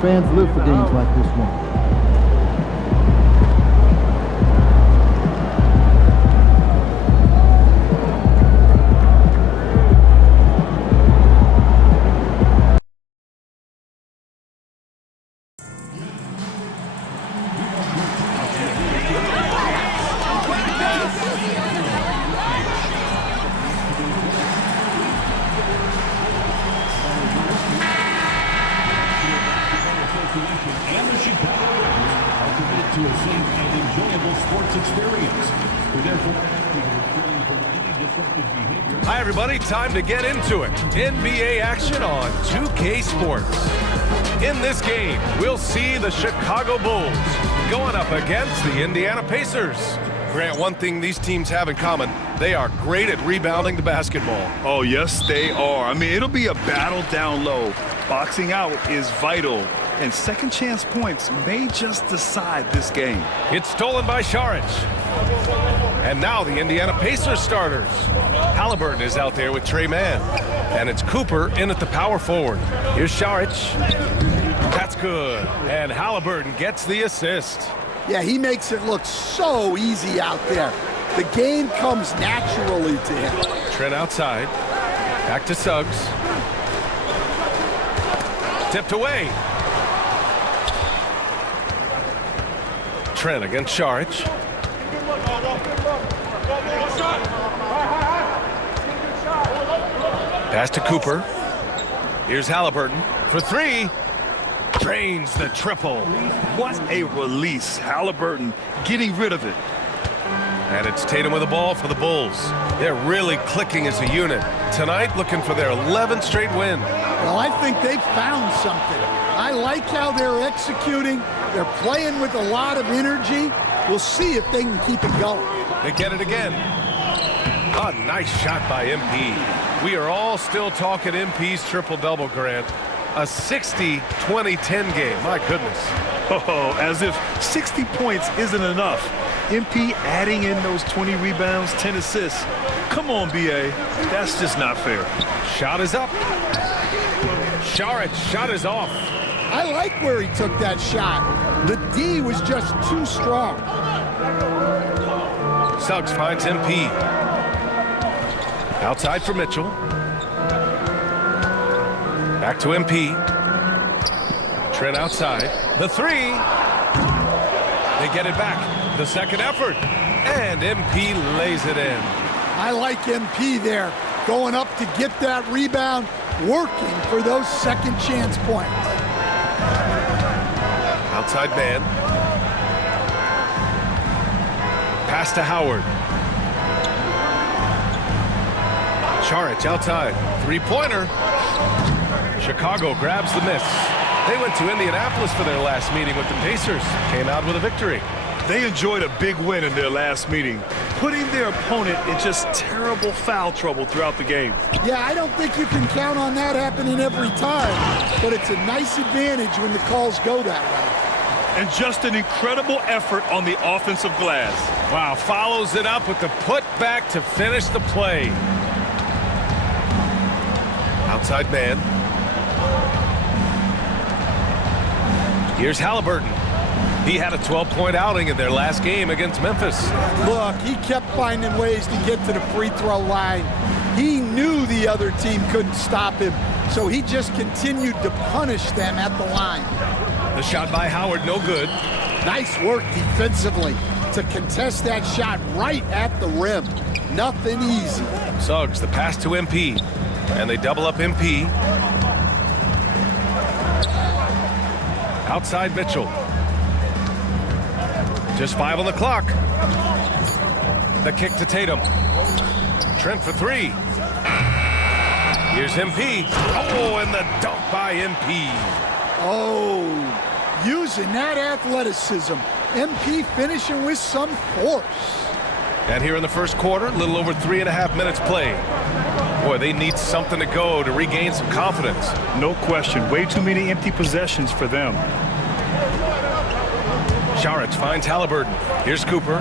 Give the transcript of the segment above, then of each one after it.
Fans live for games like this one. And the Chicago are committed to a safe and enjoyable sports experience. We therefore refrain from any disruptive behavior. Hi, everybody. Time to get into it. NBA action on 2K Sports. In this game, we'll see the Chicago Bulls going up against the Indiana Pacers. Grant, one thing these teams have in common, they are great at rebounding the basketball. Oh, yes, they are. I mean, it'll be a battle down low. Boxing out is vital, and second chance points may just decide this game. It's stolen by Saric. And now the Indiana Pacers starters. Halliburton is out there with Trey Mann. And it's Cooper in at the power forward. Here's Saric. That's good. And Halliburton gets the assist. Yeah, he makes it look so easy out there. The game comes naturally to him. Trent outside. Back to Suggs. Tipped away. Trent against Saric. Pass to Cooper. Here's Halliburton for three. Drains the triple. What a release. Halliburton getting rid of it. And it's Tatum with the ball for the Bulls. They're really clicking as a unit. Tonight, looking for their 11th straight win. Well, I think they've found something. I like how they're executing. They're playing with a lot of energy. We'll see if they can keep it going. They get it again. A nice shot by MP. We are all still talking MP's triple-double, Grant. A 60-20-10 game. My goodness. Oh, as if 60 points isn't enough. MP adding in those 20 rebounds, 10 assists. Come on, BA. That's just not fair. Shot is up. Saric, shot is off. I like where he took that shot. The D was just too strong. Suggs finds MP. Outside for Mitchell. Back to MP. Trent outside. The three. They get it back. The second effort. And MP lays it in. I like MP there. Going up to get that rebound. Working for those second chance points. Outside man. Pass to Howard. Saric outside. Three-pointer. Chicago grabs the miss. They went to Indianapolis for their last meeting with the Pacers. Came out with a victory. They enjoyed a big win in their last meeting, putting their opponent in just terrible foul trouble throughout the game. Yeah, I don't think you can count on that happening every time, but it's a nice advantage when the calls go that way. And just an incredible effort on the offensive glass. Wow, follows it up with the putback to finish the play. Outside man. Here's Halliburton. He had a 12-point outing in their last game against Memphis. Look, he kept finding ways to get to the free throw line. He knew the other team couldn't stop him, so he just continued to punish them at the line. The shot by Howard, no good. Nice work defensively to contest that shot right at the rim. Nothing easy. Suggs, the pass to MP, and they double up MP. Outside Mitchell. Just 5 on the clock. The kick to Tatum. Trent for three. Here's MP. Oh, and the dunk by MP. Oh, using that athleticism. MP finishing with some force. And here in the first quarter, a little over 3.5 minutes played. Boy, they need something to go to regain some confidence. No question. Way too many empty possessions for them. Saric finds Halliburton. Here's Cooper.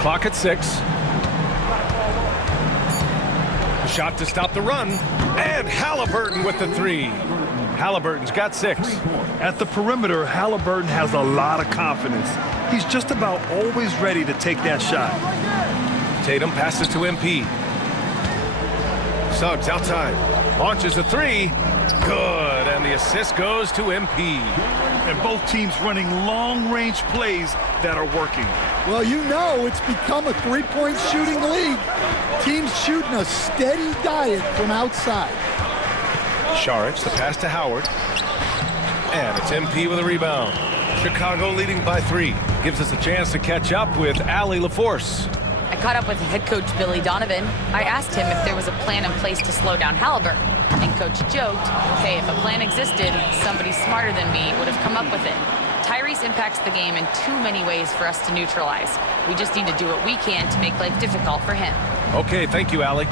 Clock at 6. The shot to stop the run. And Halliburton with the three. Halliburton's got 6. At the perimeter, Halliburton has a lot of confidence. He's just about always ready to take that shot. Tatum passes to MP. Suggs outside. Launches a 3. Good, and the assist goes to MP. And both teams running long-range plays that are working. Well, you know it's become a three-point shooting league. Teams shooting a steady diet from outside. Saric, the pass to Howard. And it's MP with a rebound. Chicago leading by 3. Gives us a chance to catch up with Allie LaForce. I caught up with head coach Billy Donovan. I asked him if there was a plan in place to slow down Halliburton. And coach joked, hey, if a plan existed, somebody smarter than me would have come up with it. Tyrese impacts the game in too many ways for us to neutralize. We just need to do what we can to make life difficult for him. Okay, thank you, Allie.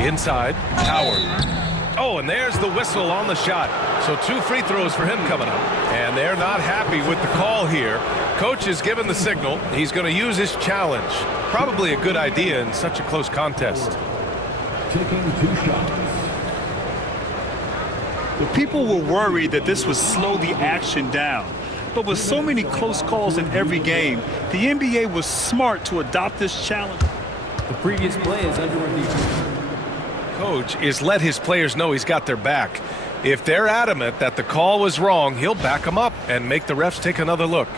Inside, Howard. Oh, and there's the whistle on the shot. So 2 free throws for him coming up. And they're not happy with the call here. Coach is given the signal. He's going to use his challenge. Probably a good idea in such a close contest. Taking 2 shots. People were worried that this would slow the action down. But with so many close calls in every game, the NBA was smart to adopt this challenge. The previous play is under review. Coach is let his players know he's got their back. If they're adamant that the call was wrong, he'll back them up and make the refs take another look.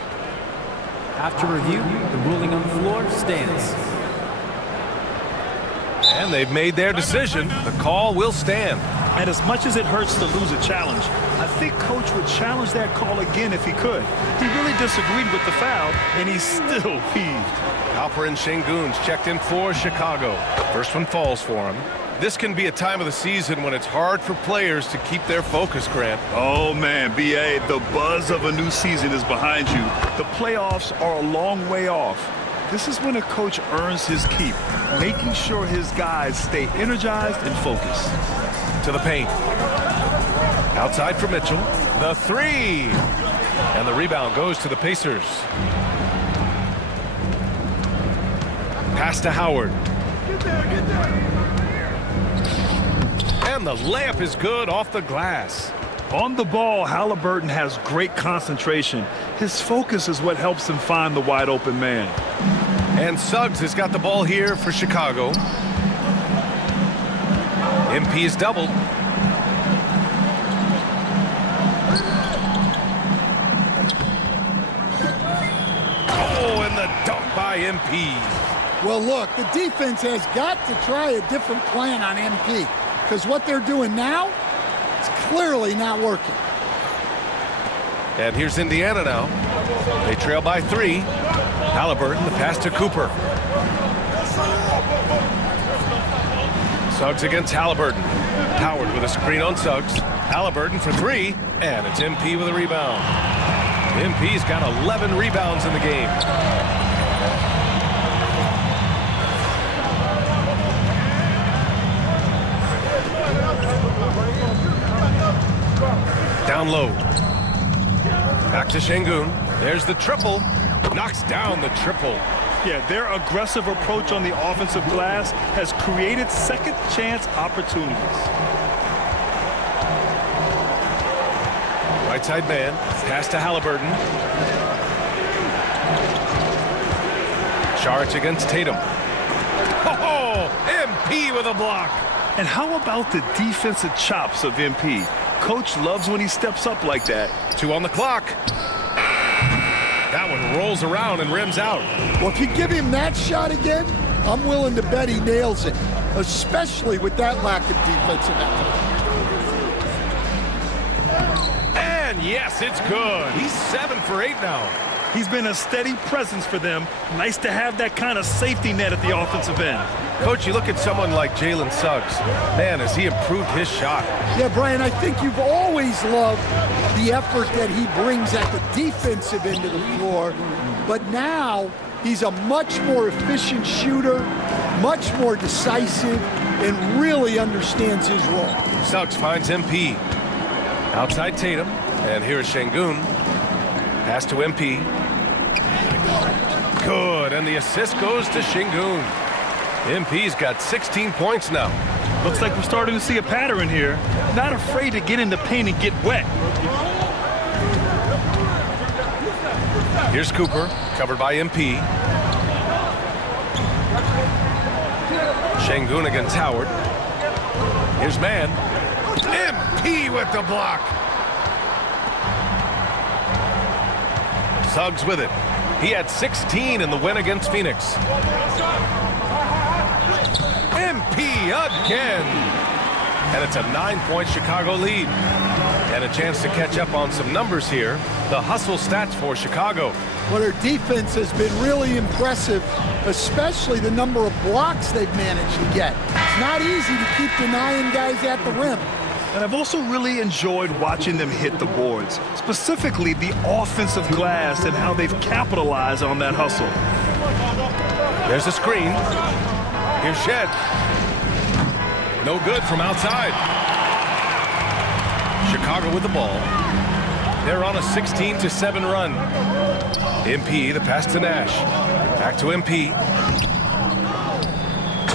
After review, the ruling on the floor stands. And they've made their decision. The call will stand. And as much as it hurts to lose a challenge, I think Coach would challenge that call again if he could. He really disagreed with the foul, and he's still peeved. Alperen Sengun's checked in for Chicago. First one falls for him. This can be a time of the season when it's hard for players to keep their focus, Grant. Oh, man, B.A., the buzz of a new season is behind you. The playoffs are a long way off. This is when a coach earns his keep, making sure his guys stay energized and focused. To the paint. Outside for Mitchell. The 3. And the rebound goes to the Pacers. Pass to Howard. And the layup is good off the glass. On the ball, Halliburton has great concentration. His focus is what helps him find the wide open man. And Suggs has got the ball here for Chicago. MP is doubled. Oh, and the dunk by MP. Well, look, the defense has got to try a different plan on MP because what they're doing now, it's clearly not working. And here's Indiana now. They trail by 3. Halliburton, the pass to Cooper. Suggs against Halliburton. Howard with a screen on Suggs. Halliburton for 3, and it's MP with a rebound. MP's got 11 rebounds in the game. Down low. Back to Sengun. There's the triple. Knocks down the triple. Yeah, their aggressive approach on the offensive glass has created second chance opportunities. Right side man. Pass to Halliburton. Saric against Tatum. Oh, MP with a block. And how about the defensive chops of MP? Coach loves when he steps up like that. 2 on the clock. That one rolls around and rims out. Well, if you give him that shot again, I'm willing to bet he nails it, especially with that lack of defensive effort. And yes, it's good. He's 7 for 8 now. He's been a steady presence for them. Nice to have that kind of safety net at the offensive end. Coach, you look at someone like Jalen Suggs. Man, has he improved his shot. Yeah, Brian, I think you've always loved the effort that he brings at the defensive end of the floor. But now he's a much more efficient shooter, much more decisive, and really understands his role. Suggs finds MP. Outside Tatum. And here's Sengun. Pass to MP. Good, and the assist goes to Sengun. MP's got 16 points now. Looks like we're starting to see a pattern here. Not afraid to get in the paint and get wet. Here's Cooper, covered by MP. Şengün against Howard. Here's man. MP with the block. Suggs with it. He had 16 in the win against Phoenix. MP again. And it's a 9-point Chicago lead. And a chance to catch up on some numbers here. The hustle stats for Chicago. Well, their defense has been really impressive, especially the number of blocks they've managed to get. It's not easy to keep denying guys at the rim. And I've also really enjoyed watching them hit the boards, specifically the offensive glass and how they've capitalized on that hustle. There's a screen. Here's Shed. No good from outside. Chicago with the ball. They're on a 16-7 run. MP, the pass to Nash. Back to MP.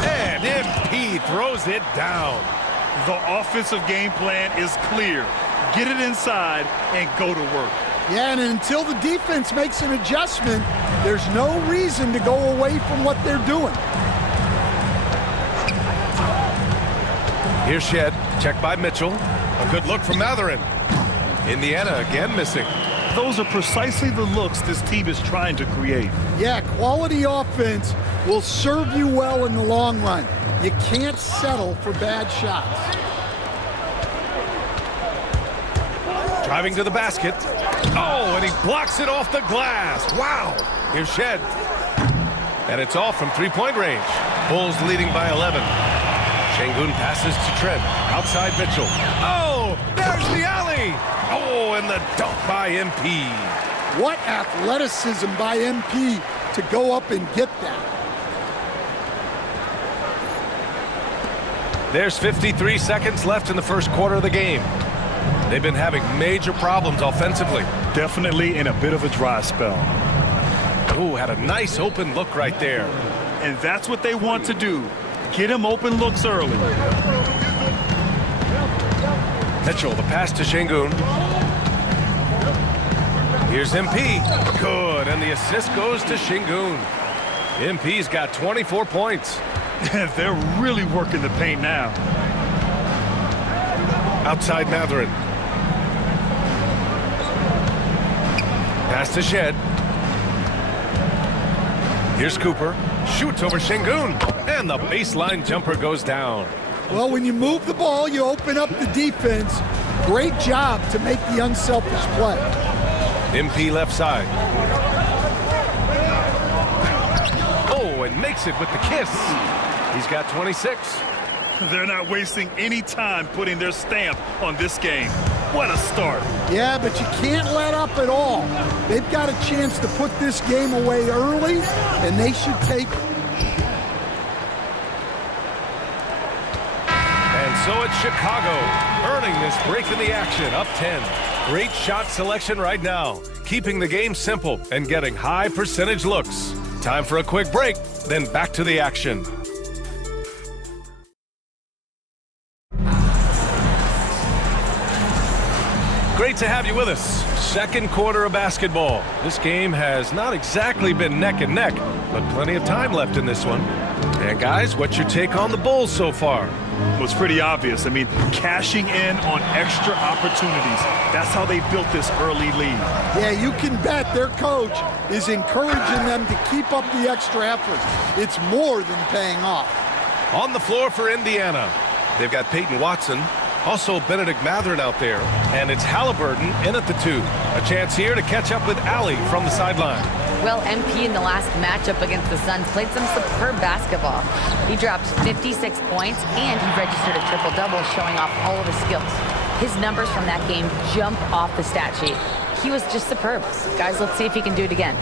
And MP throws it down. The offensive game plan is clear. Get it inside and go to work. Yeah, and until the defense makes an adjustment, there's no reason to go away from what they're doing. Here's Shed, checked by Mitchell. A good look from Matherin. Indiana again missing. Those are precisely the looks this team is trying to create. Yeah, quality offense will serve you well in the long run. You can't settle for bad shots. Driving to the basket. Oh, and he blocks it off the glass. Wow. Here's Shed. And it's off from three-point range. Bulls leading by 11. Şengün passes to Trent. Outside Mitchell. Oh, there's the alley. Oh, and the dunk by MP. What athleticism by MP to go up and get that. There's 53 seconds left in the first quarter of the game. They've been having major problems offensively. Definitely in a bit of a dry spell. Ooh, had a nice open look right there. And that's what they want to do. Get him open looks early. Mitchell, the pass to Şengün. Here's MP. Good, and the assist goes to Şengün. MP's got 24 points. They're really working the paint now. Outside Matherin. Pass to Shed. Here's Cooper. Shoots over Şengün. And the baseline jumper goes down. Well, when you move the ball, you open up the defense. Great job to make the unselfish play. MP left side. Oh, and makes it with the kiss. He's got 26. They're not wasting any time putting their stamp on this game. What a start. Yeah, but you can't let up at all. They've got a chance to put this game away early, and they should take it. And so it's Chicago, earning this break in the action, up 10. Great shot selection right now, keeping the game simple and getting high percentage looks. Time for a quick break, then back to the action. Great to have you with us. Second quarter of basketball. This game has not exactly been neck and neck, but plenty of time left in this one. And guys, what's your take on the Bulls so far? Well, it's pretty obvious. I mean, cashing in on extra opportunities. That's how they built this early lead. Yeah, you can bet their coach is encouraging them to keep up the extra effort. It's more than paying off. On the floor for Indiana, they've got Peyton Watson, also Benedict Matherin out there, and it's Halliburton in at the 2. A chance here to catch up with Allie from the sideline. Well, MP in the last matchup against the Suns played some superb basketball. He dropped 56 points and he registered a triple-double, showing off all of his skills. His numbers from that game jump off the stat sheet. He was just superb. Guys, let's see if he can do it again.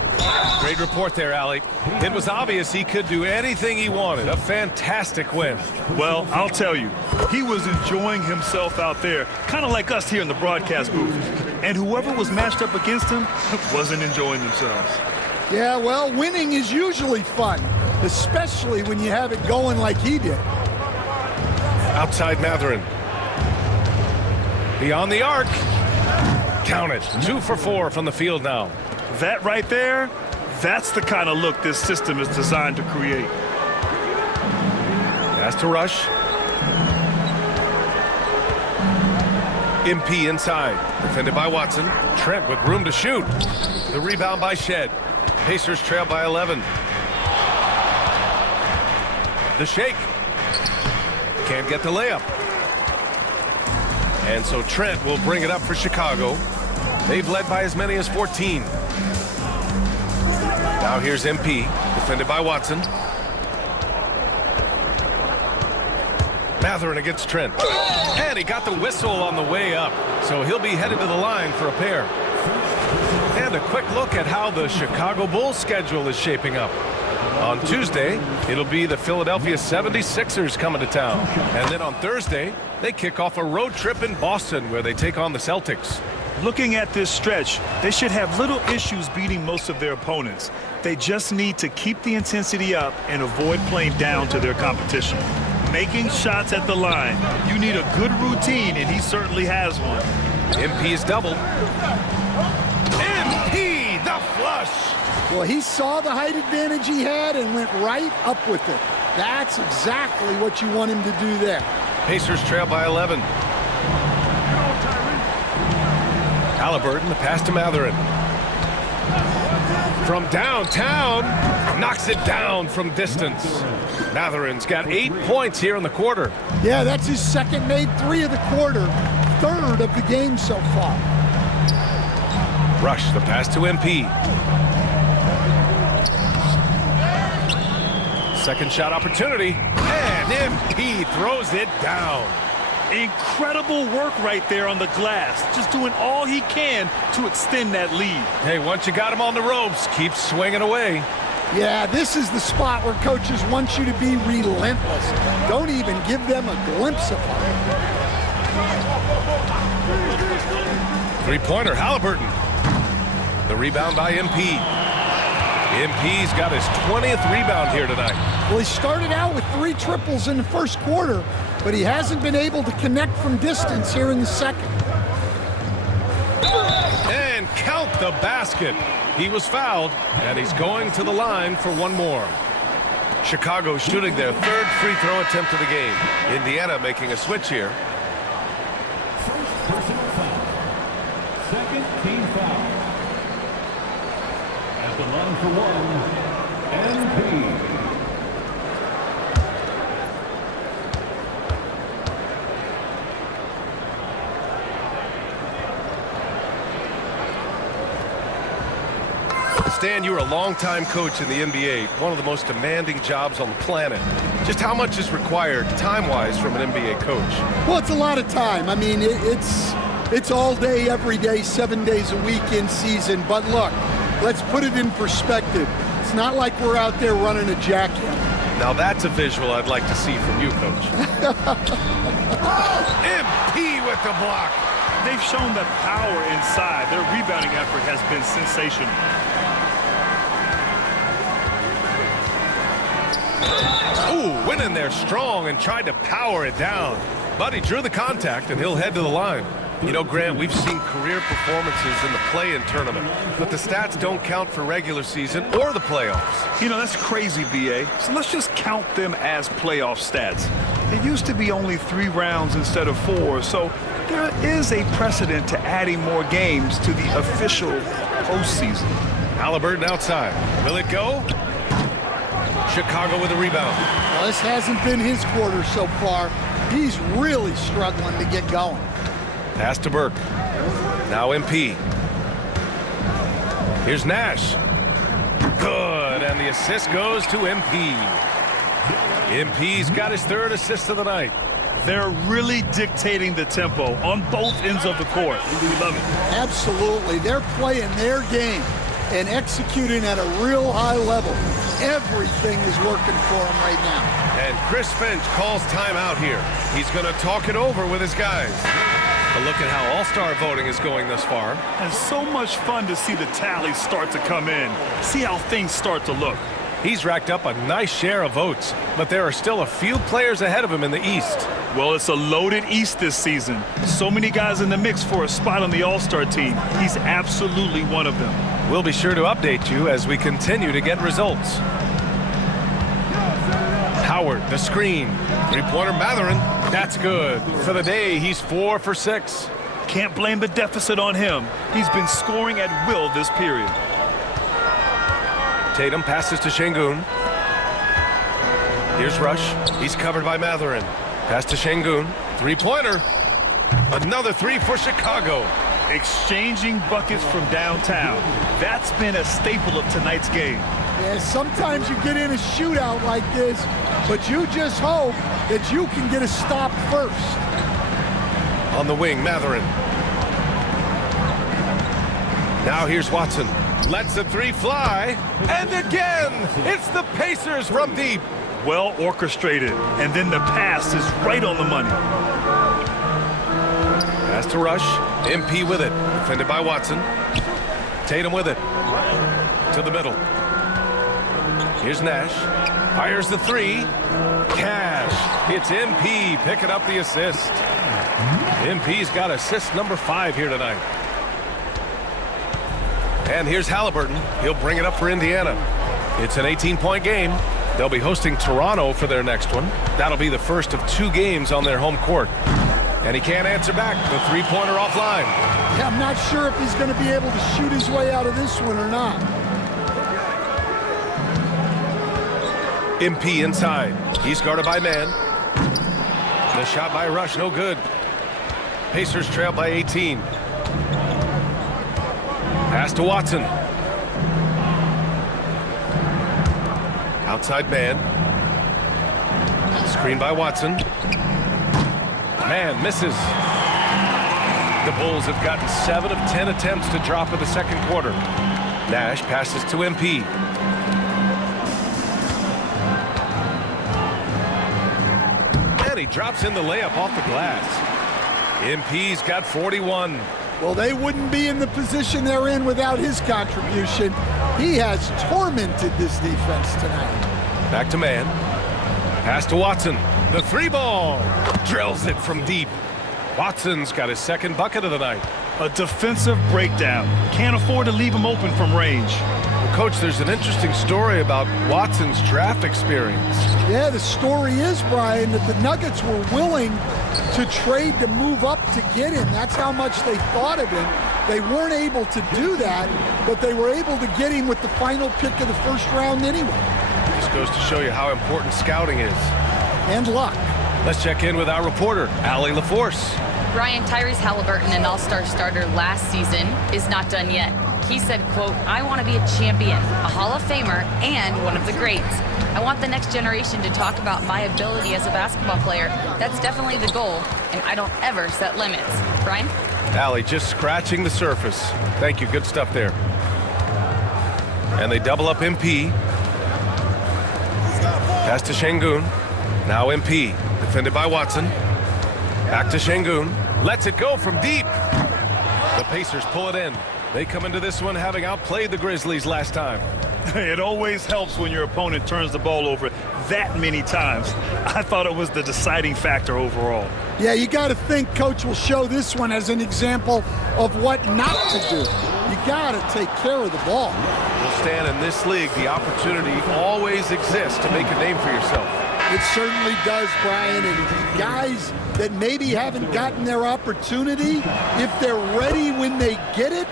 Great report there, Allie. It was obvious he could do anything he wanted. A fantastic win. Well, I'll tell you, he was enjoying himself out there, kind of like us here in the broadcast booth. And whoever was matched up against him wasn't enjoying themselves. Yeah, well, winning is usually fun, especially when you have it going like he did. Outside Matherin. Beyond the arc. Count it. 2 for 4 from the field now. That right there, that's the kind of look this system is designed to create. Pass to Rush. MP inside. Defended by Watson. Trent with room to shoot. The rebound by Shed. Pacers trail by 11. The shake. Can't get the layup. And so Trent will bring it up for Chicago. They've led by as many as 14. Now here's MP. Defended by Watson. Matherin against Trent. And he got the whistle on the way up. So he'll be headed to the line for a pair. And a quick look at how the Chicago Bulls schedule is shaping up. On Tuesday, it'll be the Philadelphia 76ers coming to town. And then on Thursday, they kick off a road trip in Boston where they take on the Celtics. Looking at this stretch, they should have little issues beating most of their opponents. They just need to keep the intensity up and avoid playing down to their competition. Making shots at the line. You need a good routine, and he certainly has one. MP's double. MP, the flush. Well, he saw the height advantage he had and went right up with it. That's exactly what you want him to do there. Pacers trail by 11. Halliburton, the pass to Matherin. From downtown, knocks it down from distance. Matherin's got 8 points here in the quarter. Yeah, that's his second made 3 of the quarter, third of the game so far. Rush, the pass to MP. Second shot opportunity, and MP throws it down. Incredible work right there on the glass. Just doing all he can to extend that lead. Hey, once you got him on the ropes, keep swinging away. Yeah, this is the spot where coaches want you to be relentless. Don't even give them a glimpse of it. Three-pointer, Halliburton. The rebound by MP. MP's got his 20th rebound here tonight. Well, he started out with 3 triples in the first quarter, but he hasn't been able to connect from distance here in the second. And count the basket. He was fouled, and he's going to the line for one more. Chicago shooting their 3rd free throw attempt of the game. Indiana making a switch here. First personal foul. Second team foul. At the line for one, MP. Stan, you were a longtime coach in the NBA, one of the most demanding jobs on the planet. Just how much is required time-wise from an NBA coach? Well, it's a lot of time. I mean, it's all day, every day, 7 days a week in season. But look, let's put it in perspective. It's not like we're out there running a jacket. Now that's a visual I'd like to see from you, Coach. MP with the block. They've shown that power inside. Their rebounding effort has been sensational. Ooh, went in there strong and tried to power it down. But he drew the contact, and he'll head to the line. You know, Grant, we've seen career performances in the play-in tournament, but the stats don't count for regular season or the playoffs. You know, that's crazy, B.A. So let's just count them as playoff stats. It used to be only 3 rounds instead of 4, so there is a precedent to adding more games to the official postseason. Halliburton outside. Will it go? Chicago with a rebound. Well, this hasn't been his quarter so far. He's really struggling to get going. Pass to Burke. Now MP. Here's Nash. Good, and the assist goes to MP. MP's got his 3rd assist of the night. They're really dictating the tempo on both ends of the court. We love it. Absolutely. They're playing their game and executing at a real high level. Everything is working for him right now. And Chris Finch calls timeout here. He's going to talk it over with his guys. A look at how All-Star voting is going thus far. And so much fun to see the tallies start to come in. See how things start to look. He's racked up a nice share of votes, but there are still a few players ahead of him in the East. Well, it's a loaded East this season. So many guys in the mix for a spot on the All-Star team. He's absolutely one of them. We'll be sure to update you as we continue to get results. Howard, the screen. Three-pointer Matherin. That's good. For the day, he's 4 for 6. Can't blame the deficit on him. He's been scoring at will this period. Tatum passes to Şengün. Here's Rush. He's covered by Matherin. Pass to Şengün. Three-pointer. Another 3 for Chicago. Exchanging buckets from downtown. That's been a staple of tonight's game. Yeah, sometimes you get in a shootout like this, but you just hope that you can get a stop first. On the wing, Matherin. Now here's Watson. Lets the 3 fly. And again, it's the Pacers from deep. Well orchestrated. And then the pass is right on the money. Pass to Rush. MP with it. Defended by Watson. Tatum with it. To the middle. Here's Nash. Fires the 3. Cash. It's MP picking up the assist. MP's got assist number 5 here tonight. And here's Halliburton. He'll bring it up for Indiana. It's an 18-point game. They'll be hosting Toronto for their next one. That'll be the first of 2 games on their home court. And he can't answer back. The three-pointer offline. Yeah, I'm not sure if he's going to be able to shoot his way out of this one or not. MP inside. He's guarded by man. The shot by Rush, no good. Pacers trail by 18. Pass to Watson. Outside man. Screen by Watson. Man misses. The Bulls have gotten 7 of 10 attempts to drop in the second quarter. Nash passes to MP. And he drops in the layup off the glass. MP's got 41. Well, they wouldn't be in the position they're in without his contribution. He has tormented this defense tonight. Back to man. Pass to Watson. The 3-ball. Drills it from deep. Watson's got his second bucket of the night. A defensive breakdown. Can't afford to leave him open from range. Well, Coach, there's an interesting story about Watson's draft experience. Yeah, the story is, Brian, that the Nuggets were willing to trade to move up to get him. That's how much they thought of him. They weren't able to do that, but they were able to get him with the final pick of the first round anyway. Just goes to show you how important scouting is. And luck. Let's check in with our reporter, Allie LaForce. Brian, Tyrese Halliburton, an all-star starter last season, is not done yet. He said, quote, "I want to be a champion, a Hall of Famer, and one of the greats. I want the next generation to talk about my ability as a basketball player. That's definitely the goal, and I don't ever set limits." Brian? Allie just scratching the surface. Thank you, good stuff there. And they double up MP. Pass to Şengün. Now MP, defended by Watson. Back to Şengün. Lets it go from deep. The Pacers pull it in. They come into this one having outplayed the Grizzlies last time. It always helps when your opponent turns the ball over that many times. I thought it was the deciding factor overall. Yeah, you got to think Coach will show this one as an example of what not to do. You got to take care of the ball. Well, Stan, in this league, the opportunity always exists to make a name for yourself. It certainly does, Brian. And guys that maybe haven't gotten their opportunity, if they're ready when they get it,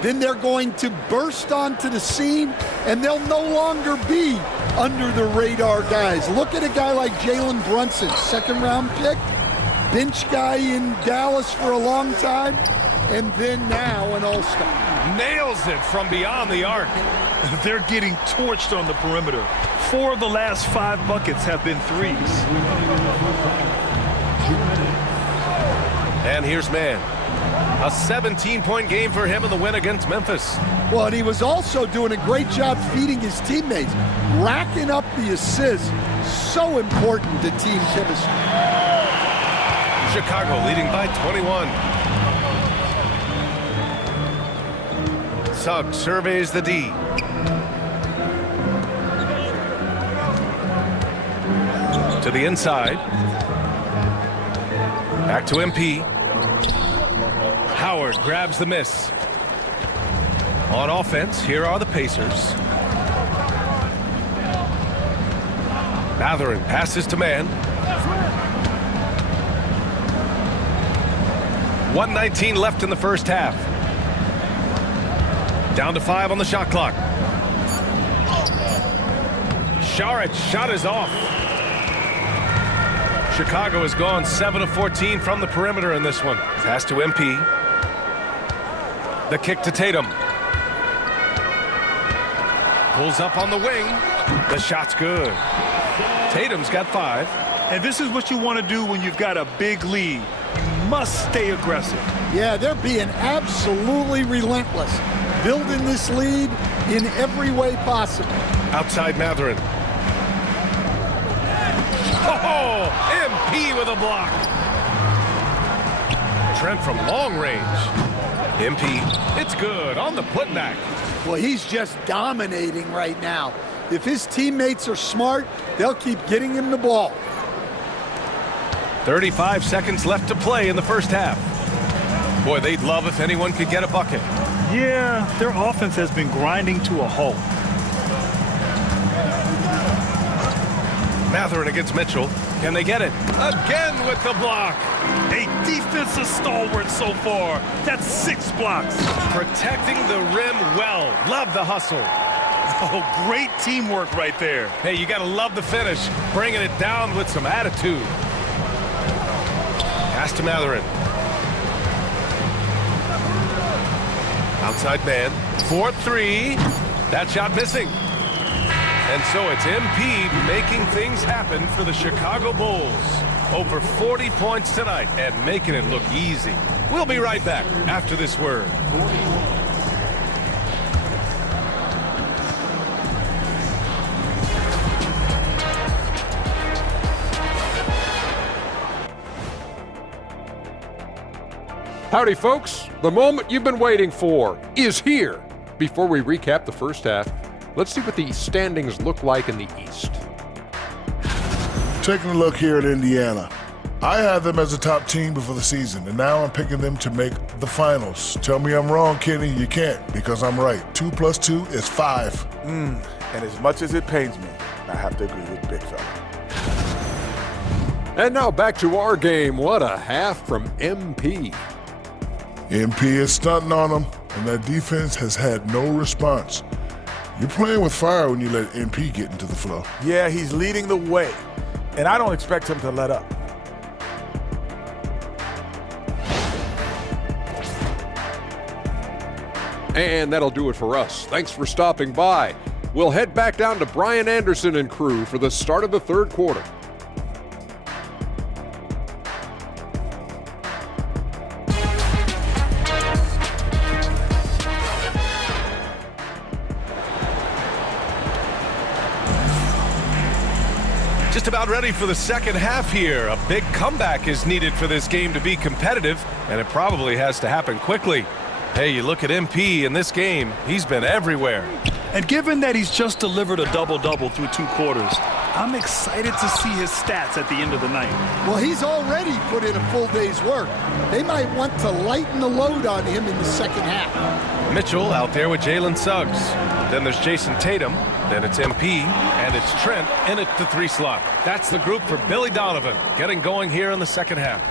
then they're going to burst onto the scene, and they'll no longer be under the radar guys. Look at a guy like Jalen Brunson, second-round pick, bench guy in Dallas for a long time, and then now an all-star. Nails it from beyond the arc. They're getting torched on the perimeter. 4 of the last 5 buckets have been threes. And here's man. A 17-point game for him in the win against Memphis. Well, and he was also doing a great job feeding his teammates, racking up the assists. So important to team chemistry. Chicago leading by 21. Suggs surveys the D. To the inside. Back to MP. Howard grabs the miss. On offense, here are the Pacers. Mathurin passes to man. 1:19 left in the first half. Down to 5 on the shot clock. Sharic's shot is off. Chicago has gone 7 of 14 from the perimeter in this one. Pass to MP. The kick to Tatum. Pulls up on the wing. The shot's good. Tatum's got 5. And this is what you want to do when you've got a big lead. You must stay aggressive. Yeah, they're being absolutely relentless, building this lead in every way possible. Outside Mathurin. Oh, MP with a block. Trent from long range. MP, it's good on the putback. Well, he's just dominating right now. If his teammates are smart, they'll keep getting him the ball. 35 seconds left to play in the first half. Boy, they'd love if anyone could get a bucket. Yeah, their offense has been grinding to a halt. Mathurin against Mitchell. Can they get it? Again with the block. A defensive stalwart so far. That's 6 blocks. Protecting the rim well. Love the hustle. Oh, great teamwork right there. Hey, you got to love the finish. Bringing it down with some attitude. Pass to Mathurin. Outside man. 4-3. That shot missing. And so it's MP making things happen for the Chicago Bulls. Over 40 points tonight and making it look easy. We'll be right back after this word. Howdy, folks. The moment you've been waiting for is here. Before we recap the first half, let's see what the standings look like in the East. Taking a look here at Indiana. I had them as a top team before the season, and now I'm picking them to make the finals. Tell me I'm wrong, Kenny. You can't, because I'm right. 2 + 2 is 5. And as much as it pains me, I have to agree with Big Fella. And now back to our game. What a half from MP. MP is stunting on them, and that defense has had no response. You're playing with fire when you let MP get into the flow. Yeah, he's leading the way, and I don't expect him to let up. And that'll do it for us. Thanks for stopping by. We'll head back down to Brian Anderson and crew for the start of the third quarter. Just about ready for the second half here. A big comeback is needed for this game to be competitive, and it probably has to happen quickly. Hey, you look at MP in this game, he's been everywhere. And given that he's just delivered a double-double through 2 quarters, I'm excited to see his stats at the end of the night. Well, he's already put in a full day's work. They might want to lighten the load on him in the second half. Mitchell out there with Jalen Suggs. Then there's Jayson Tatum. Then it's MP. And it's Trent in at the 3 slot. That's the group for Billy Donovan getting going here in the second half.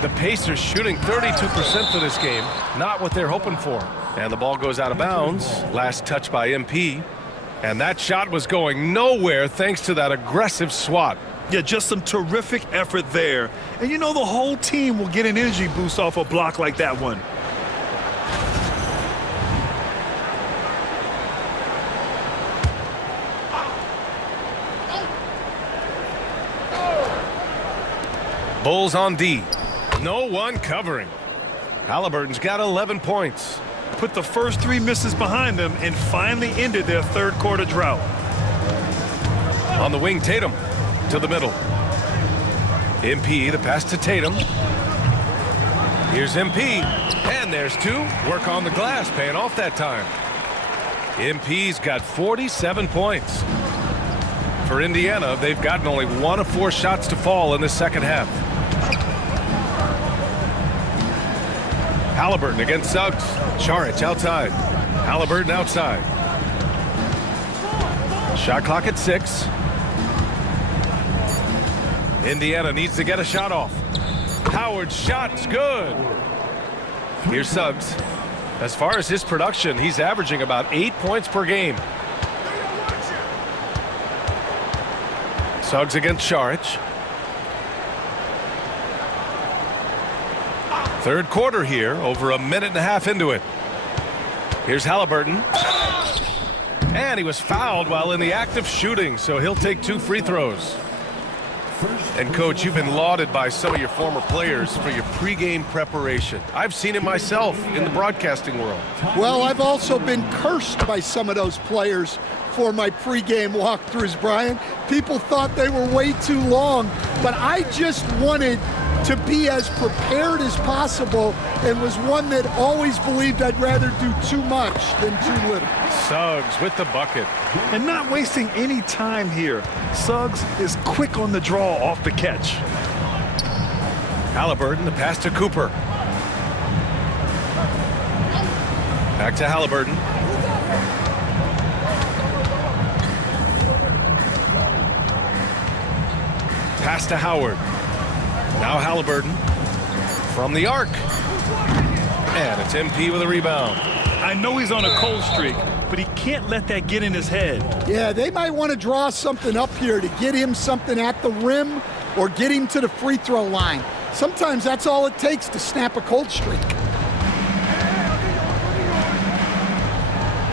The Pacers shooting 32% for this game. Not what they're hoping for. And the ball goes out of bounds. Last touch by MP. And that shot was going nowhere thanks to that aggressive swat. Yeah, just some terrific effort there. And you know the whole team will get an energy boost off a block like that one. Bulls on D. No one covering. Halliburton's got 11 points. Put the first 3 misses behind them and finally ended their third quarter drought. On the wing, Tatum to the middle. MP, the pass to Tatum. Here's MP, and there's 2. Work on the glass, paying off that time. MP's got 47 points. For Indiana, they've gotten only 1 of 4 shots to fall in the second half. Halliburton against Suggs. Saric outside. Halliburton outside. Shot clock at 6. Indiana needs to get a shot off. Howard's shot's good. Here's Suggs. As far as his production, he's averaging about 8 points per game. Suggs against Saric. Third quarter here, over a minute and a half into it. Here's Halliburton. And he was fouled while in the act of shooting, so he'll take 2 free throws. And, Coach, you've been lauded by some of your former players for your pregame preparation. I've seen it myself in the broadcasting world. Well, I've also been cursed by some of those players for my pregame walkthroughs, Brian. People thought they were way too long, but I just wanted to be as prepared as possible and was one that always believed I'd rather do too much than too little. Suggs with the bucket. And not wasting any time here. Suggs is quick on the draw off the catch. Halliburton, the pass to Cooper. Back to Halliburton. Pass to Howard. Now Halliburton from the arc. And it's MP with a rebound. I know he's on a cold streak, but he can't let that get in his head. Yeah, they might want to draw something up here to get him something at the rim or get him to the free throw line. Sometimes that's all it takes to snap a cold streak.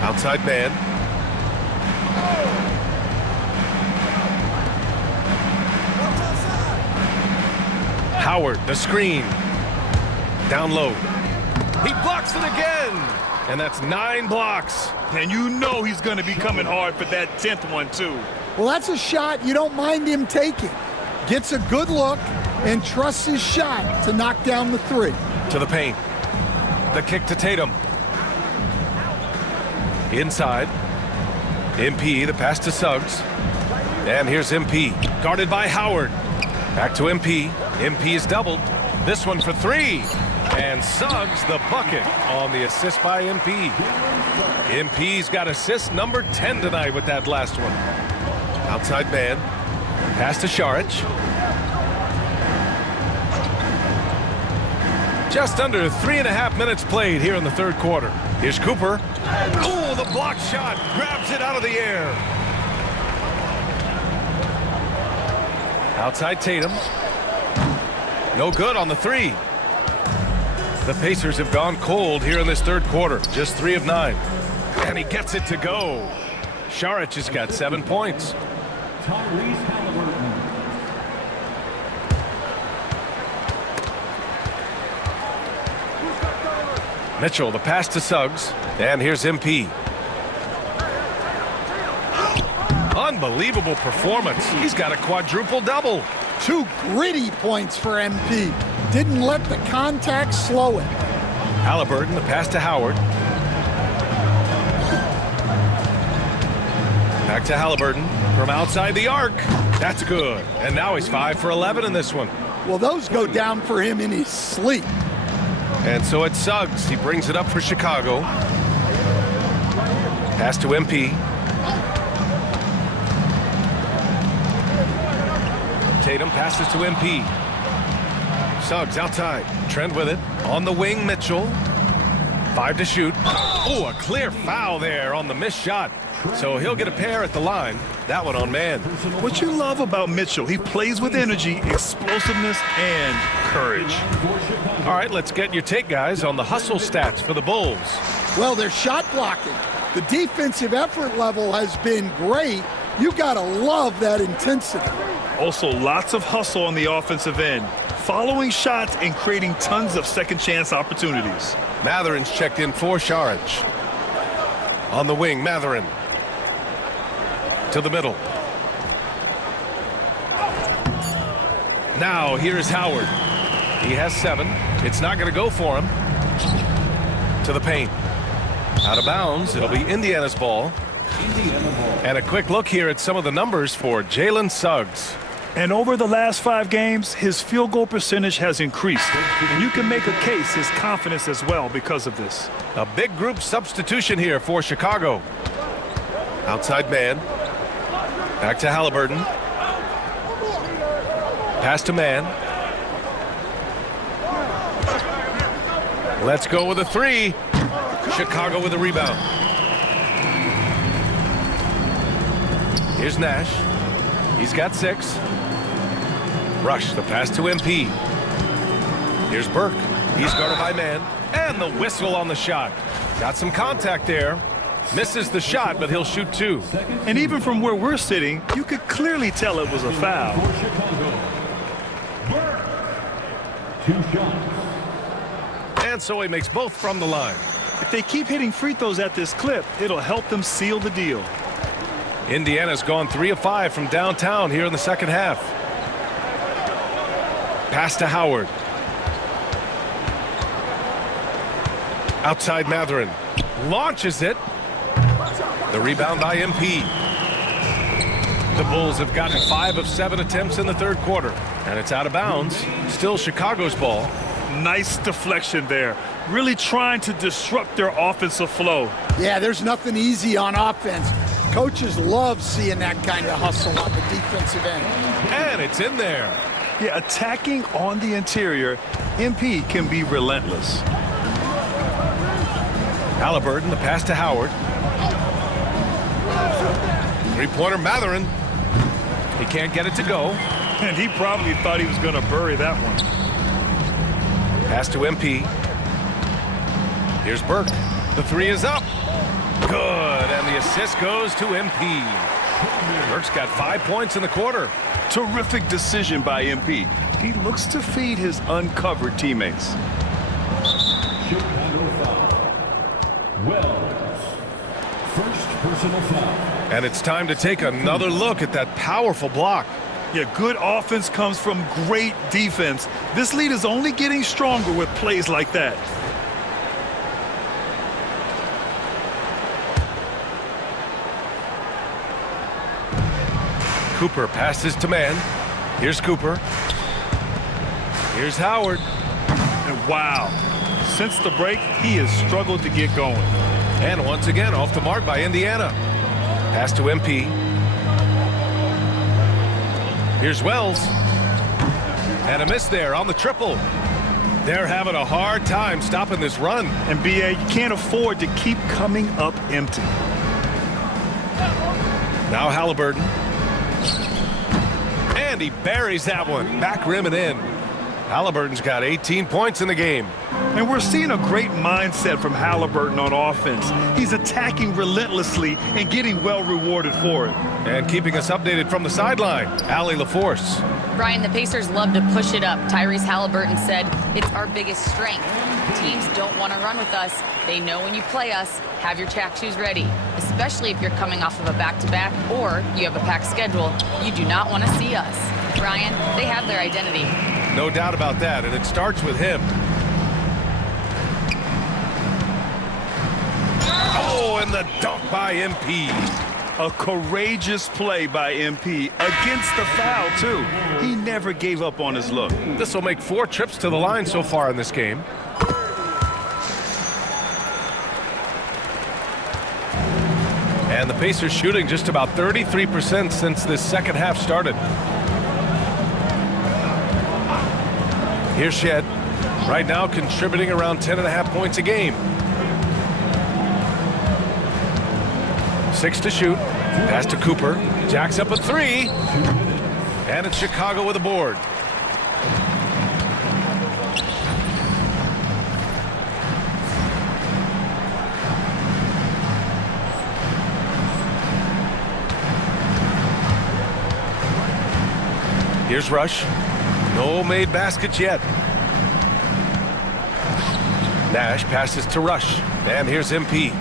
Outside man. Howard, the screen. Down low. He blocks it again. And that's 9 blocks. And you know he's going to be coming hard for that 10th one, too. Well, that's a shot you don't mind him taking. Gets a good look and trusts his shot to knock down the 3. To the paint. The kick to Tatum. Inside. MP, the pass to Suggs. And here's MP. Guarded by Howard. Back to MP. MP is doubled. This one for 3. And Suggs the bucket on the assist by MP. MP's got assist number 10 tonight with that last one. Outside man. Pass to Saric. Just under 3.5 minutes played here in the third quarter. Here's Cooper. Oh, the block shot. Grabs it out of the air. Outside Tatum. No good on the 3. The Pacers have gone cold here in this third quarter. Just 3 of 9. And he gets it to go. Saric has got 7 points. Tyrese Halliburton. Mitchell, the pass to Suggs. And here's MP. Unbelievable performance. He's got a quadruple double. 2 gritty points for MP. Didn't let the contact slow it. Halliburton, the pass to Howard. Back to Halliburton from outside the arc. That's good. And now he's 5 for 11 in this one. Well, those go down for him in his sleep. And so it's Suggs. He brings it up for Chicago. Pass to MP. Tatum passes to MP. Suggs outside. Trent with it. On the wing, Mitchell. 5 to shoot. Oh, a clear foul there on the missed shot. So he'll get a pair at the line. That one on man. What you love about Mitchell, he plays with energy, explosiveness, and courage. All right, let's get your take, guys, on the hustle stats for the Bulls. Well, they're shot blocking. The defensive effort level has been great. You got to love that intensity. Also, lots of hustle on the offensive end, following shots and creating tons of second chance opportunities. Matherin's checked in for Saric. On the wing, Matherin. To the middle. Now, here's Howard. He has 7. It's not going to go for him. To the paint. Out of bounds. It'll be Indiana's ball. Indiana ball. And a quick look here at some of the numbers for Jalen Suggs. And over the last 5 games, his field goal percentage has increased. And you can make a case his confidence as well because of this. A big group substitution here for Chicago. Outside man. Back to Halliburton. Pass to man. Let's go with a 3. Chicago with a rebound. Here's Nash. He's got 6. Rush the pass to MP. Here's Burke. He's guarded by man. And the whistle on the shot. Got some contact there. Misses the shot, but he'll shoot 2. And even from where we're sitting, you could clearly tell it was a foul. For Chicago. Burke. 2 shots. And so he makes both from the line. If they keep hitting free throws at this clip, it'll help them seal the deal. Indiana's gone 3 of 5 from downtown here in the second half. Pass to Howard. Outside Mathurin. Launches it. The rebound by MP. The Bulls have gotten 5 of 7 attempts in the third quarter. And it's out of bounds. Still Chicago's ball. Nice deflection there. Really trying to disrupt their offensive flow. Yeah, there's nothing easy on offense. Coaches love seeing that kind of hustle on the defensive end. And it's in there. Yeah, attacking on the interior, MP can be relentless. Halliburton, the pass to Howard. Three-pointer Mathurin. He can't get it to go. And he probably thought he was going to bury that one. Pass to MP. Here's Burke. The 3 is up. Good, and the assist goes to MP. Burke's got 5 points in the quarter. Terrific decision by MP. He looks to feed his uncovered teammates. Chicago foul. Wells. First personal foul. And it's time to take another look at that powerful block. Yeah, good offense comes from great defense. This lead is only getting stronger with plays like that. Cooper passes to man. Here's Cooper. Here's Howard. And wow, since the break, he has struggled to get going. And once again, off the mark by Indiana. Pass to MP. Here's Wells. And a miss there on the triple. They're having a hard time stopping this run. And BA, you can't afford to keep coming up empty. Now Halliburton. And he buries that one. Back rim and in. Halliburton's got 18 points in the game. And we're seeing a great mindset from Halliburton on offense. He's attacking relentlessly and getting well rewarded for it. And keeping us updated from the sideline, Allie LaForce. Brian, the Pacers love to push it up. Tyrese Halliburton said, "It's our biggest strength. Teams don't want to run with us. They know when you play us, have your track shoes ready, especially if you're coming off of a back-to-back or you have a packed schedule. You do not want to see us." Brian, they have their identity. No doubt about that, and it starts with him. Oh, and the dunk by MP. A courageous play by MP against the foul, too. He never gave up on his look. This will make 4 trips to the line so far in this game. And the Pacers shooting just about 33% since this second half started. Here's Shed. Right now contributing around 10.5 points a game. 6 to shoot. Pass to Cooper. Jacks up a 3. And it's Chicago with a board. Here's Rush. No made baskets yet. Nash passes to Rush. And here's MP.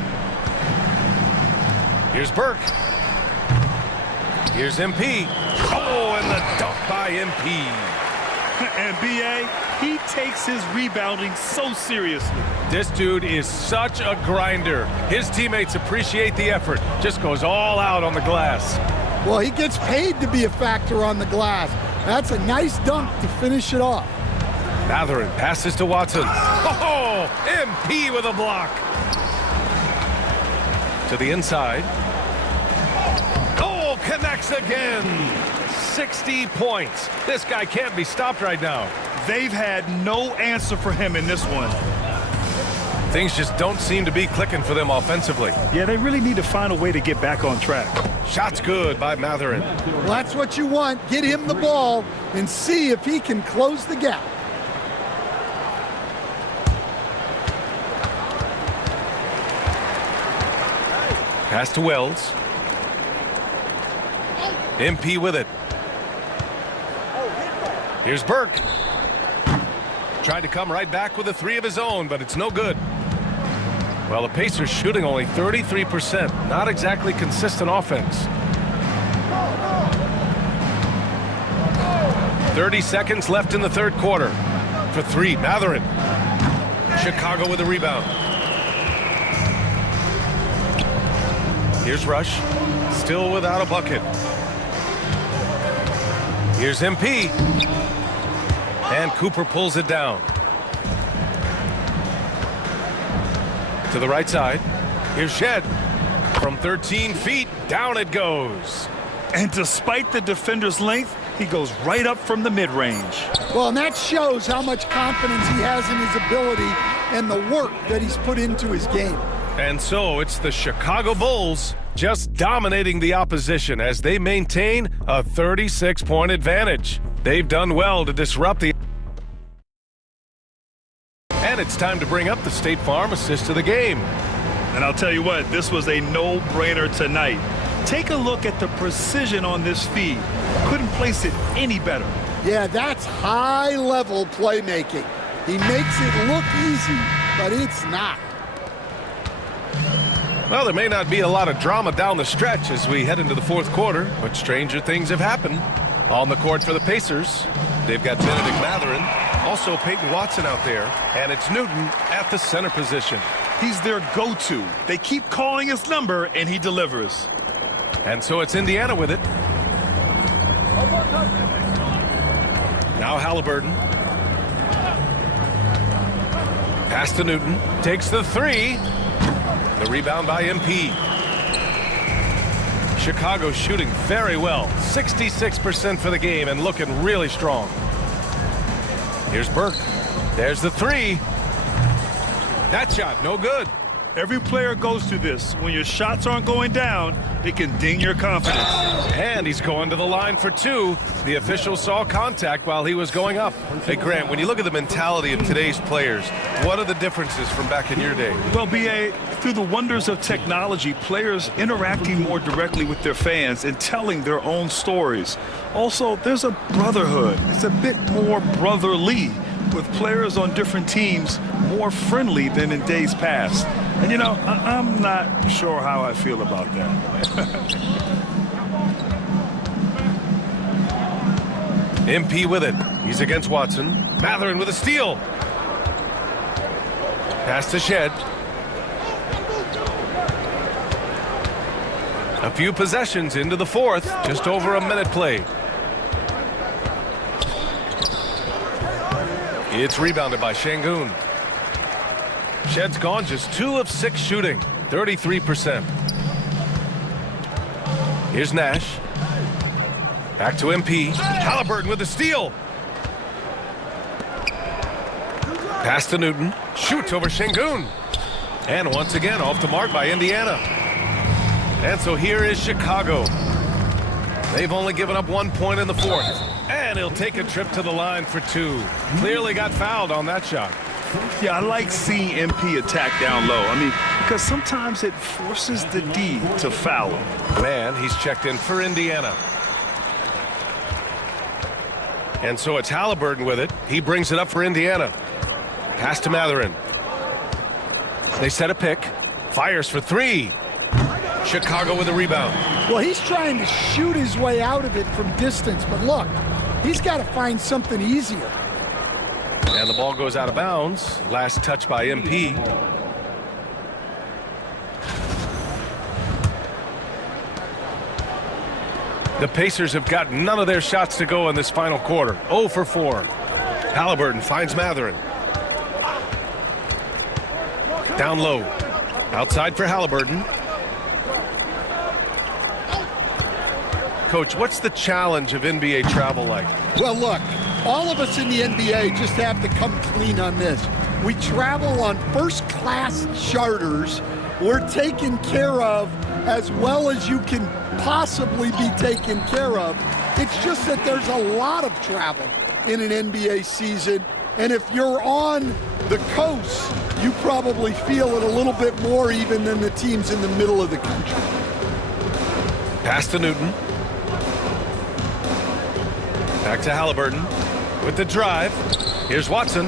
Here's Burke. Here's MP. Oh, and the dunk by MP. And BA, He takes his rebounding so seriously. This dude is such a grinder. His teammates appreciate the effort. Just goes all out on the glass. Well, he gets paid to be a factor on the glass. That's a nice dunk to finish it off. Matherin passes to Watson. Oh, MP with a block. To the inside. Oh, connects again. 60 points. This guy can't be stopped right now. They've had no answer for him in this one. Things just don't seem to be clicking for them offensively. Yeah, they really need to find a way to get back on track. Shot's good by Matherin. Well, that's what you want. Get him the ball and see if he can close the gap. Pass to Wells. MP with it. Here's Burke. Tried to come right back with a three of his own, but it's no good. Well, the Pacers shooting only 33%. Not exactly consistent offense. 30 seconds left in the third quarter. For three, Matherin. Chicago with a rebound. Here's Rush. Still without a bucket. Here's MP. And Cooper pulls it down. To the right side. Here's Shed. From 13 feet, down it goes. And despite the defender's length, he goes right up from the mid-range. Well, and that shows how much confidence he has in his ability and the work that he's put into his game. And so it's the Chicago Bulls just dominating the opposition as they maintain a 36-point advantage. They've done well to disrupt the... And it's time to bring up the State Farm assist of the game. And I'll tell you what, this was a no-brainer tonight. Take a look at the precision on this feed. Couldn't place it any better. Yeah, that's high-level playmaking. He makes it look easy, but it's not. Well, there may not be a lot of drama down the stretch as we head into the fourth quarter, but stranger things have happened. On the court for the Pacers, they've got Benedict Matherin, also Peyton Watson out there, and it's Newton at the center position. He's their go-to. They keep calling his number, and he delivers. And so it's Indiana with it. Now Halliburton. Pass to Newton. Takes the three. The rebound by MP. Chicago shooting very well. 66% for the game and looking really strong. Here's Burke. There's the three. That shot, no good. Every player goes through this. When your shots aren't going down, it can ding your confidence. And he's going to the line for two. The official saw contact while he was going up. Hey, Grant, when you look at the mentality of today's players, what are the differences from back in your day? Well, B.A., through the wonders of technology, players interacting more directly with their fans and telling their own stories. Also, there's a brotherhood. It's a bit more brotherly, with players on different teams more friendly than in days past. And, you know, I'm not sure how I feel about that. MP with it. He's against Watson. Matherin with a steal. Pass to Shed. A few possessions into the fourth. Just over a minute played. It's rebounded by Şengün. Shed's gone just 2 of 6 shooting, 33%. Here's Nash. Back to MP. Halliburton with the steal. Pass to Newton. Shoots over Şengün. And once again off the mark by Indiana. And so here is Chicago. They've only given up 1 point in the fourth. And he'll take a trip to the line for 2. Clearly got fouled on that shot. Yeah, I like seeing MP attack down low. I mean, because sometimes it forces the D to foul him. Man, he's checked in for Indiana. And so it's Halliburton with it. He brings it up for Indiana. Pass to Matherin. They set a pick. Fires for 3. Chicago with a rebound. Well, he's trying to shoot his way out of it from distance, but look, he's got to find something easier. And the ball goes out of bounds. Last touch by MP. The Pacers have got none of their shots to go in this final quarter. 0 for 4. Halliburton finds Mathurin. Down low. Outside for Halliburton. Coach, what's the challenge of NBA travel like? Well, look, all of us in the NBA just have to come clean on this. We travel on first-class charters. We're taken care of as well as you can possibly be taken care of. It's just that there's a lot of travel in an NBA season, and if you're on the coast, you probably feel it a little bit more even than the teams in the middle of the country. Pass to Newton. Back to Halliburton with the drive. Here's Watson.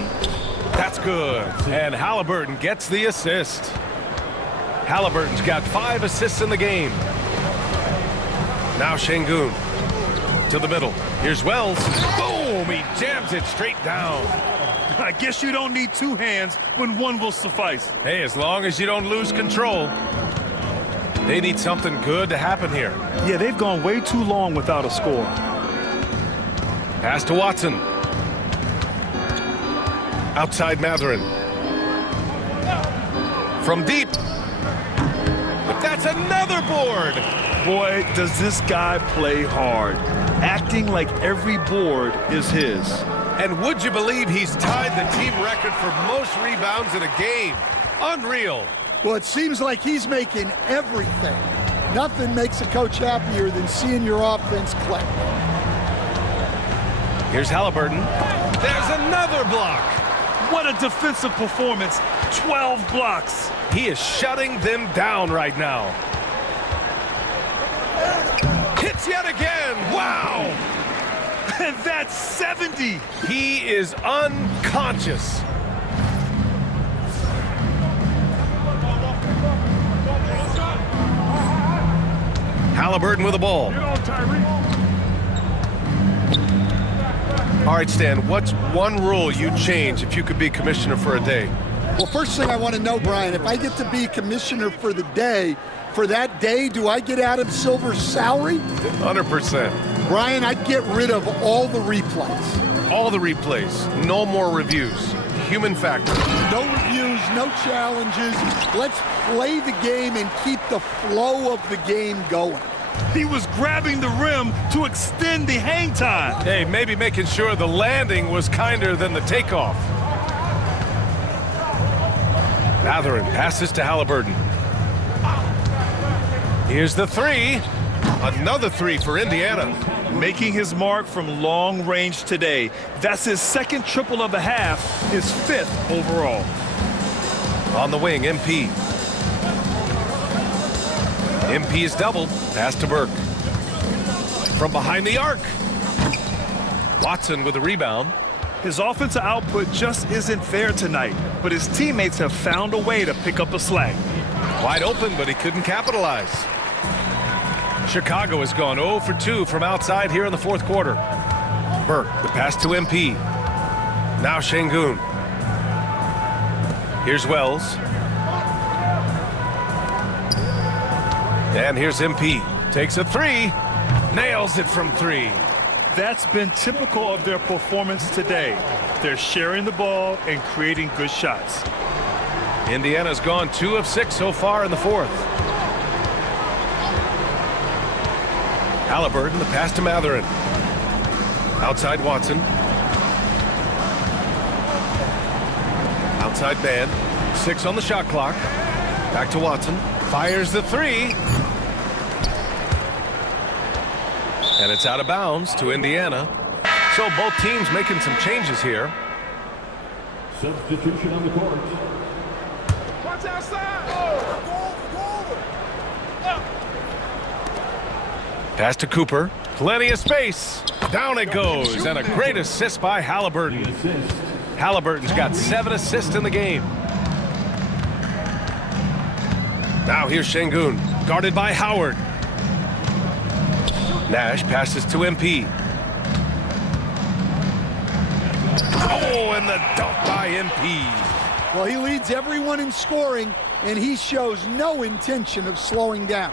That's good. And Halliburton gets the assist. Halliburton's got 5 assists in the game. Now Şengün to the middle. Here's Wells. Boom! He jams it straight down. I guess you don't need 2 hands when 1 will suffice. Hey, as long as you don't lose control. They need something good to happen here. Yeah, they've gone way too long without a score. Pass to Watson. Outside Mathurin. From deep. But that's another board. Boy, does this guy play hard, acting like every board is his. And would you believe he's tied the team record for most rebounds in a game? Unreal. Well, it seems like he's making everything. Nothing makes a coach happier than seeing your offense click. Here's Halliburton. There's another block. What a defensive performance. 12 blocks. He is shutting them down right now. Hits yet again. Wow. And that's 70. He is unconscious. Halliburton with the ball. All right, Stan, what's one rule you'd change if you could be commissioner for a day? Well, first thing I want to know, Brian, if I get to be commissioner for the day, for that day, do I get Adam Silver's salary? 100%. Brian, I'd get rid of all the replays. All the replays. No more reviews. Human factor. No reviews, no challenges. Let's play the game and keep the flow of the game going. He was grabbing the rim to extend the hang time. Hey, maybe making sure the landing was kinder than the takeoff. Mathurin passes to Halliburton. Here's the 3. Another 3 for Indiana. Making his mark from long range today. That's his 2nd triple of the half, his 5th overall. On the wing, MP. MP is doubled. Pass to Burke. From behind the arc. Watson with the rebound. His offensive output just isn't there tonight, but his teammates have found a way to pick up the slack. Wide open, but he couldn't capitalize. Chicago has gone 0 for 2 from outside here in the 4th quarter. Burke, the pass to MP. Now Şengün. Here's Wells. And here's MP. Takes a 3. Nails it from 3. That's been typical of their performance today. They're sharing the ball and creating good shots. Indiana's gone 2 of 6 so far in the 4th. Halliburton, the pass to Mathurin. Outside Watson. Outside man. 6 on the shot clock. Back to Watson. Fires the 3. And it's out of bounds to Indiana. So both teams making some changes here. Substitution on the court. Watch outside. Pass to Cooper. Plenty of space. Down it goes. And a great assist by Halliburton. Halliburton's got 7 assists in the game. Now here's Şengün. Guarded by Howard. Nash passes to MP. Oh, Oh, and the dunk by MP. Well, he leads everyone in scoring, and he shows no intention of slowing down.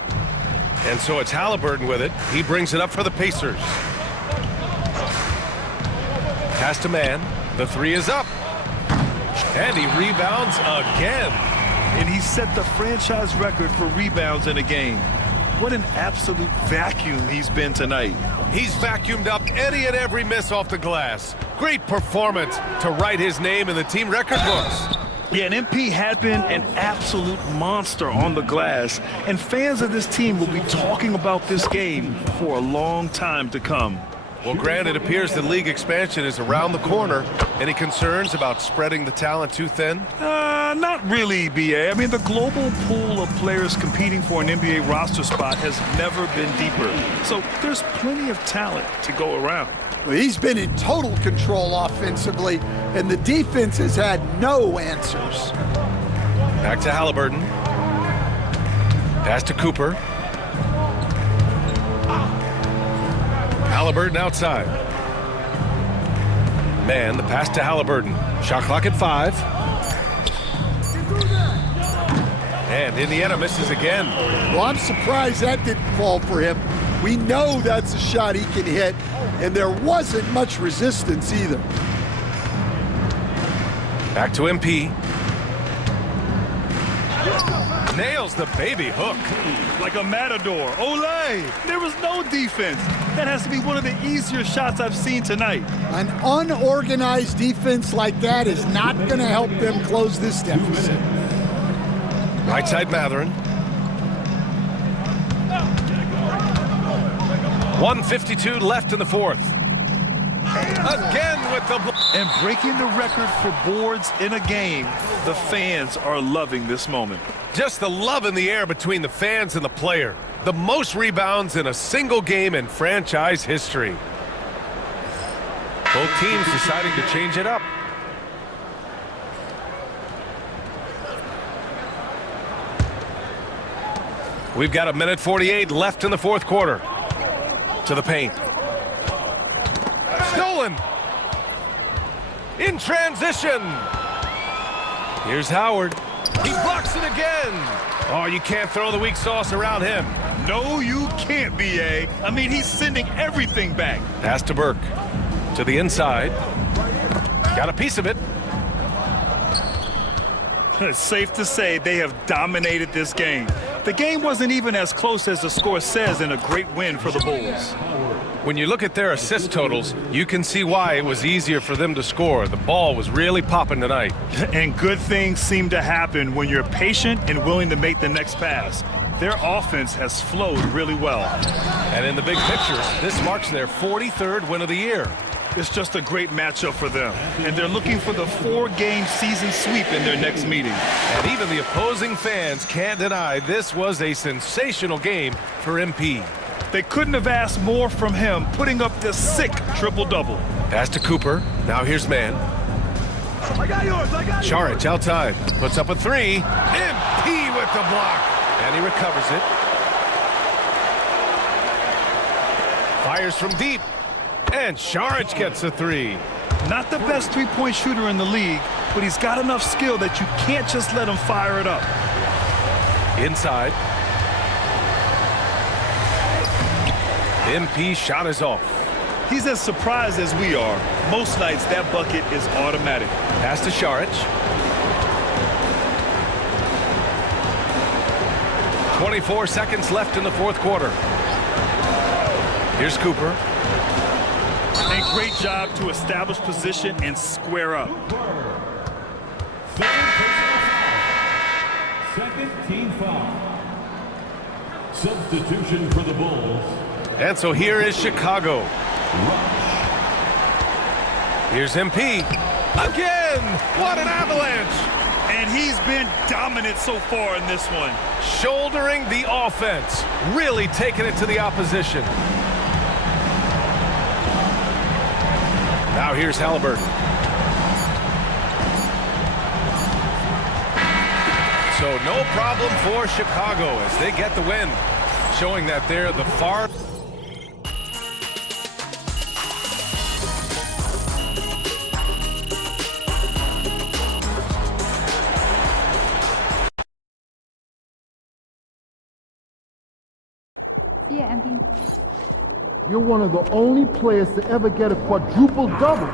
And so it's Halliburton with it. He brings it up for the Pacers. Pass to man. The three is up. And he rebounds again. And he set the franchise record for rebounds in a game. What an absolute vacuum he's been tonight. He's vacuumed up any and every miss off the glass. Great performance to write his name in the team record books. Yeah, and MP had been an absolute monster on the glass, and fans of this team will be talking about this game for a long time to come. Well, Grant, it appears the league expansion is around the corner. Any concerns about spreading the talent too thin? Not really, BA. I mean, the global pool of players competing for an NBA roster spot has never been deeper. So there's plenty of talent to go around. Well, he's been in total control offensively, and the defense has had no answers. Back to Halliburton. Pass to Cooper. Halliburton outside. Man, the pass to Halliburton. Shot clock at 5. And Indiana misses again. Well, I'm surprised that didn't fall for him. We know that's a shot he can hit, and there wasn't much resistance either. Back to MP. Nails the baby hook. Like a matador. Olay! There was no defense. That has to be one of the easier shots I've seen tonight. An unorganized defense like that is not going to help them close this deficit. Right side Matherin. 1:52 left in the fourth. Again with the... And breaking the record for boards in a game, the fans are loving this moment. Just the love in the air between the fans and the player. The most rebounds in a single game in franchise history. Both teams deciding to change it up. We've got 1:48 left in the fourth quarter. To the paint. Stolen. In transition. Here's Howard. He blocks it again. Oh, you can't throw the weak sauce around him. No, you can't, B.A. I mean, he's sending everything back. Pass to Burke. To the inside. Got a piece of it. It's safe to say they have dominated this game. The game wasn't even as close as the score says in a great win for the Bulls. When you look at their assist totals, you can see why it was easier for them to score. The ball was really popping tonight. And good things seem to happen when you're patient and willing to make the next pass. Their offense has flowed really well. And in the big picture, this marks their 43rd win of the year. It's just a great matchup for them. And they're looking for the 4-game season sweep in their next meeting. And even the opposing fans can't deny this was a sensational game for MP. They couldn't have asked more from him, putting up this sick triple-double. Pass to Cooper. Now here's man. I got yours. Charic outside. Puts up a 3. MP with the block. And he recovers it. Fires from deep. And Charic gets a 3. Not the best three-point shooter in the league, but he's got enough skill that you can't just let him fire it up. Inside. MP shot is off. He's as surprised as we are. Most nights, that bucket is automatic. Pass to Charic. 24 seconds left in the fourth quarter. Here's Cooper. A great job to establish position and square up. Second team foul. Substitution for the Bulls. And so here is Chicago. Here's MP. Again! What an avalanche! And he's been dominant so far in this one. Shouldering the offense. Really taking it to the opposition. Now here's Halliburton. So no problem for Chicago as they get the win, showing that they're the far... See ya, MP. You're one of the only players to ever get a quadruple double.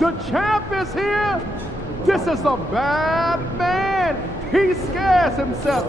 The champ is here. This is a bad man. He scares himself.